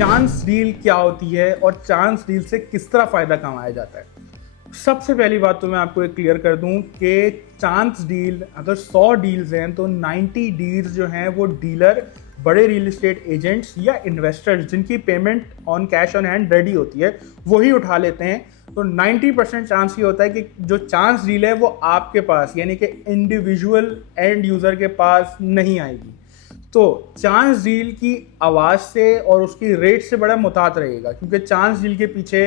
Chance deal क्या होती है और चांस डील से किस तरह फ़ायदा कमाया जाता है। सबसे पहली बात तो मैं आपको एक क्लियर कर दूं कि चांस डील अगर 100 डील्स हैं तो 90 डील्स जो हैं वो डीलर, बड़े रियल एस्टेट एजेंट्स या इन्वेस्टर्स जिनकी payment on cash on hand ready होती है वही उठा लेते हैं। तो 90% चांस ये होता है कि जो चांस डील है वो आपके पास यानी कि इंडिविजुअल एंड यूज़र के पास नहीं आएगी। तो चांस डील की आवाज़ से और उसकी रेट से बड़ा मुतात रहेगा, क्योंकि चांस डील के पीछे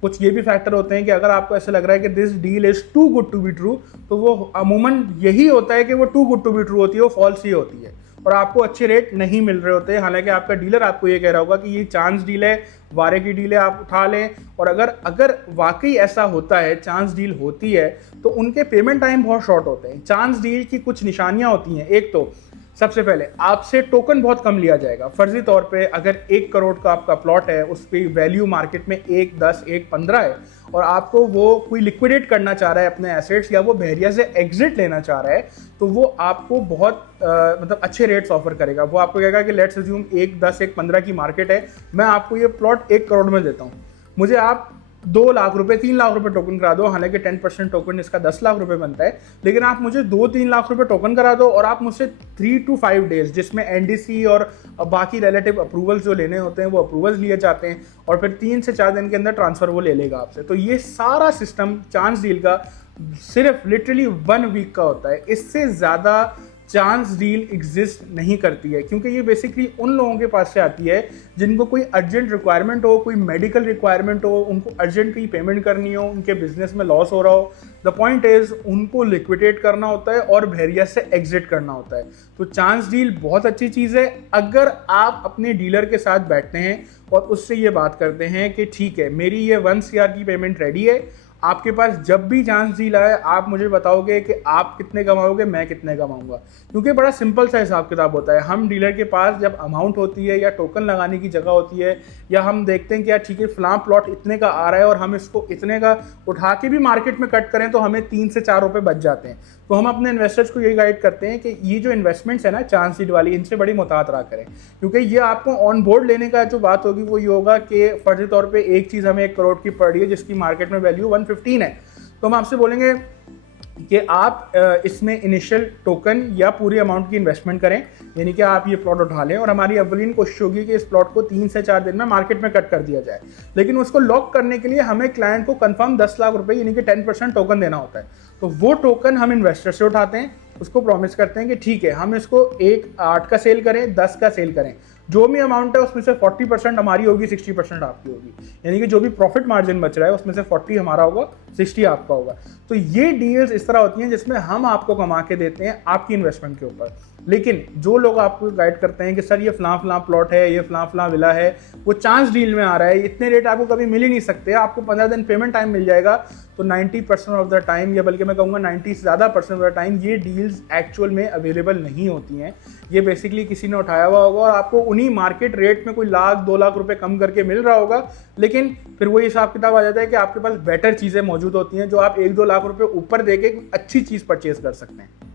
कुछ ये भी फैक्टर होते हैं कि अगर आपको ऐसा लग रहा है कि this deal is too good to be true, तो वो अमूमन यही होता है कि वो too good to be true होती है, वो फॉल्स ही होती है और आपको अच्छे रेट नहीं मिल रहे होते। हालांकि आपका डीलर आपको ये कह रहा होगा कि ये चांस डील है, वारे की डील है, आप उठा लें। और अगर वाकई ऐसा होता है, चांस डील होती है, तो उनके पेमेंट टाइम बहुत शॉर्ट होते हैं। चांस डील की कुछ निशानियां होती हैं। एक तो सबसे पहले आपसे टोकन बहुत कम लिया जाएगा। फर्जी तौर पे अगर 1 करोड़ का आपका प्लॉट है, उस पर वैल्यू मार्केट में 1, 10, 1, 15 है और आपको वो कोई लिक्विडेट करना चाह रहा है अपने एसेट्स या वो बहरिया से एग्जिट लेना चाह रहा है, तो वो आपको बहुत मतलब अच्छे रेट्स ऑफर करेगा। वो आपको कहेगा कि लेट्स अज्यूम 1, 10, 1, 15 की मार्केट है, मैं आपको ये प्लॉट 1 करोड़ में देता हूँ, मुझे आप 2 लाख रुपए 3 लाख रुपए टोकन करा दो। हालांकि 10% टोकन इसका 10 लाख रुपए बनता है, लेकिन आप मुझे 2-3 लाख रुपए टोकन करा दो और आप मुझसे 3 to 5 डेज, जिसमें एनडीसी और बाकी रिलेटिव अप्रूवल्स जो लेने होते हैं वो अप्रूवल्स लिए जाते हैं और फिर 3 से 4 दिन के अंदर ट्रांसफर वो ले लेगा आपसे। तो ये सारा सिस्टम चांस डील का सिर्फ लिटरली 1 वीक का होता है। इससे ज़्यादा चांस डील एग्जिस्ट नहीं करती है, क्योंकि ये बेसिकली उन लोगों के पास से आती है जिनको कोई अर्जेंट रिक्वायरमेंट हो, कोई मेडिकल रिक्वायरमेंट हो, उनको अर्जेंट की पेमेंट करनी हो, उनके बिजनेस में लॉस हो रहा हो। द पॉइंट इज उनको लिक्विडेट करना होता है और बहरिया से एग्जिट करना होता है। तो चांस डील बहुत अच्छी चीज़ है अगर आप अपने डीलर के साथ बैठते हैं और उससे ये बात करते हैं कि ठीक है, मेरी ये 1 CR की पेमेंट रेडी है, आपके पास जब भी चांस डील आए आप मुझे बताओगे कि आप कितने कमाओगे, मैं कितने कमाऊंगा। क्योंकि बड़ा सिंपल सा हिसाब किताब होता है। हम डीलर के पास जब अमाउंट होती है या टोकन लगाने की जगह होती है, या हम देखते हैं कि यार ठीक है फलां प्लॉट इतने का आ रहा है और हम इसको इतने का उठा के भी मार्केट में कट करें तो हमें 3 से 4 रुपये बच जाते हैं, तो हम अपने इन्वेस्टर्स को ये गाइड करते हैं कि ये जो इन्वेस्टमेंट्स है ना चांस डील वाली, इनसे बड़ी मुतात रहा करें। क्योंकि ये आपको ऑन बोर्ड लेने का जो बात होगी वो ये होगा कि फर्जी तौर पे एक चीज़ हमें 1 करोड़ की पड़ रही है जिसकी मार्केट में वैल्यू 115 है, तो हम आपसे बोलेंगे कि आप इसमें इनिशियल टोकन या पूरी अमाउंट की इन्वेस्टमेंट करें, यानी कि आप ये प्लॉट उठा लें और हमारी अवलीन कोशिश होगी कि इस प्लॉट को 3 से 4 दिन में मार्केट में कट कर दिया जाए। लेकिन उसको लॉक करने के लिए हमें क्लाइंट को कंफर्म 10 लाख रुपए यानी कि 10% टोकन देना होता है। तो वो टोकन हम इन्वेस्टर से उठाते हैं, उसको प्रॉमिस करते हैं कि ठीक है हम इसको 8 का सेल करें, 10 का सेल करें, जो भी अमाउंट है उसमें से 40% हमारी होगी, 60% आपकी होगी। यानी कि जो भी प्रॉफिट मार्जिन बच रहा है उसमें से 40 हमारा होगा, 60 आपका होगा। तो ये डील्स इस तरह होती हैं जिसमें हम आपको कमा के देते हैं आपकी इन्वेस्टमेंट के ऊपर। लेकिन जो लोग आपको गाइड करते हैं कि सर ये फलां प्लॉट है, ये फलां विला है, वो चांस डील में आ रहा है, इतने रेट आपको कभी मिल ही नहीं सकते, आपको 15 दिन पेमेंट टाइम मिल जाएगा, तो 90% ऑफ द टाइम, या बल्कि मैं कहूँगा 90 से ज़्यादा % ऑफ द टाइम ये डील्स एक्चुअल में अवेलेबल नहीं होती हैं। ये बेसिकली किसी ने उठाया हुआ होगा और आपको उन्हीं मार्केट रेट में कोई 1-2 लाख रुपए कम करके मिल रहा होगा, लेकिन फिर वही हिसाब किताब आ जाता है कि आपके पास बेटर चीज़ें मौजूद होती हैं जो आप 1-2 लाख रुपए ऊपर देके अच्छी चीज़ परचेज कर सकते हैं।